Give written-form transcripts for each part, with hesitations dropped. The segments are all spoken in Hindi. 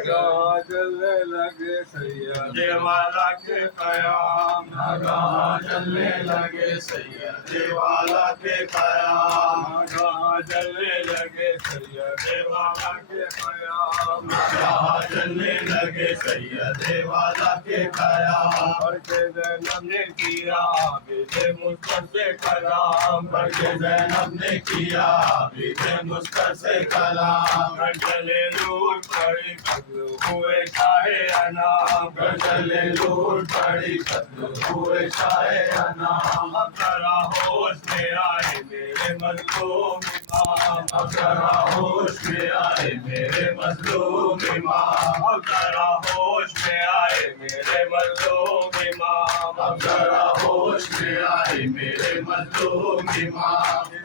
नागा जलने लगे सैया देवाला के कयाम नागा जलने लगे सैया देवाला के कयाम नागा जलने लगे सैया देवाला के कयाम नागा जलने लगे सैया देवाला के कयाम पढ़ के जैनब ने किया बीते मुस्कर से कलाम पढ़ के ज़ैनब ने किया बीते मुस्कर से कलाम चले लूट पड़ी पगलू हुए चाहे अनाम चले लूट पड़ी कत्ल हुए शाहे अनाम अब जरा होश में आए मेरे मजलूम इमाम अब जरा होश में आए मेरे मजलूम इमाम अब जरा होश में आए मेरे मजलूम इमाम अब जरा होश में आए मेरे मजलूम इमाम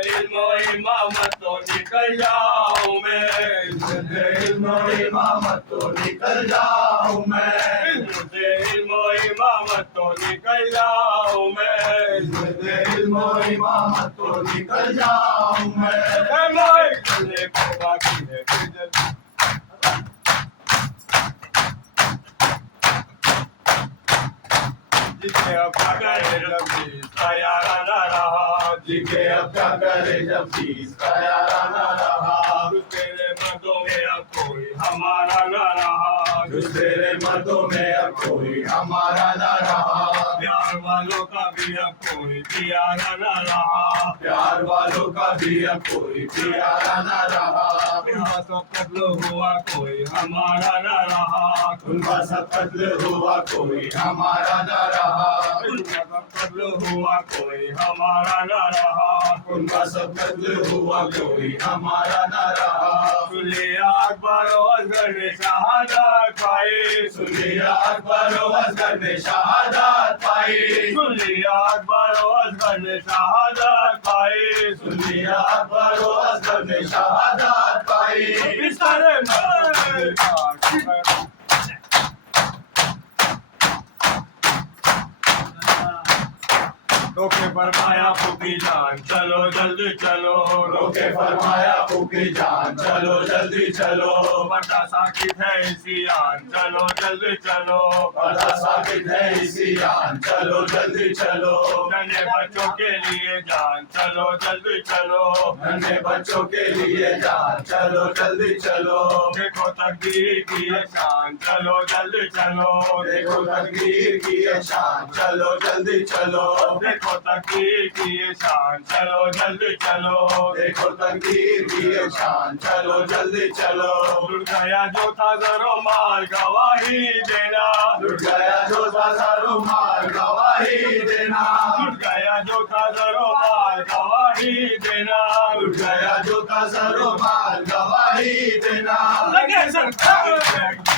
इल्म इमामत तो निकल जाऊं मैं इल्म इमामत तो निकल जाऊं मैं इल्म इमामत तो निकल जाऊं मैं इल्म इमामत तो निकल जाऊं मैं चले बाकी है जिसे अब क्या करे जब भी तैयारा न रहा जिके अब क्या करे जब चीज का यारा न रहा तेरे मर्दों में अब कोई हमारा न रहा तेरे मर्दों में अब कोई हमारा न रहा प्यार वालों का भी अब कोई प्यारा न रहा प्यार वालों का भी अब कोई प्यारा न रहा उनका सब कत्ल हुआ कोई हमारा न रहा उनका सब कत्ल हुआ कोई हमारा न रहा उनका सब कत्ल हुआ कोई हमारा न रहा उनका सब कत्ल हुआ कोई हमारा न रहा सुलिया अकबर असगर ने शहादत पाई सुलिया अकबर असगर ने शहादत पाई सुलिया अकबर असगर ने शहादत पाई सुलिया अकबर असगर ने शहादत पाई बिस्तर में रोके फरमाया फूकी जान चलो जल्दी चलो रोके फरमाया फूकी जान चलो जल्दी चलो बड़ा साकित है इसी आन चलो जल्दी चलो बड़ा साकित है इसी आन चलो जल्दी चलो नन्हे बच्चों के लिए जान चलो जल्दी चलो नन्हे बच्चों के लिए जान चलो जल्दी चलो देखो तकदीर की ये शान चलो जल्दी चलो देखो तकदीर की ये शान चलो जल्दी चलो देखो तकदीर की ये शान चलो जल्दी चलो देखो तकदीर की ये शान चलो जल्दी चलो लुट गया जो था जरो माल गवाही देना लुट गया जो था सारो माल गवाही देना लुट गया जो था जरो माल गवाही देना लुट गया जो था सारो माल गवाही देना लगे सरकार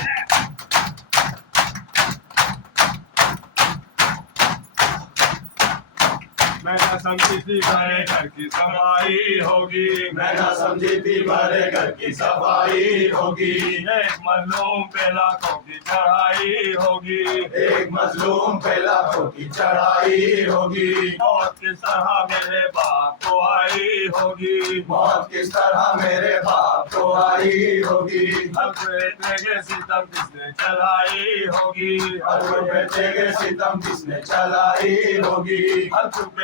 मैं ना समझी थी बड़े घर की सफाई होगी मैं ना समझी थी बड़े घर की सफाई होगी एक मजलूम पे लाखों की चढ़ाई होगी एक मजलूम पे लाखों की चढ़ाई होगी मौत किस तरह मेरे बाप को आई होगी मौत किस तरह मेरे बाप को आई होगी बेटे के सितम किसने चलाई होगी हर बेटे के सितम किसने चलाई होगी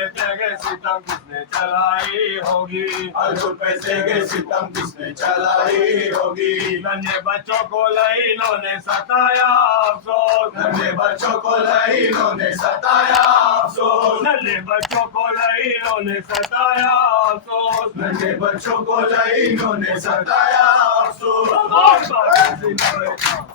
बेटे के सितम किसने चलाई होगी हर पैसे के सितम किसने चलाई होगी नन्हे बच्चों को लाइनों ने सताया अफसोस नन्हे बच्चों को लाइनों ने सताया अफसोस नन्हे बच्चों को लाइनों ने सताया अफसोस नन्हे बच्चों को लाइनों ने सताया अफसोस बहुत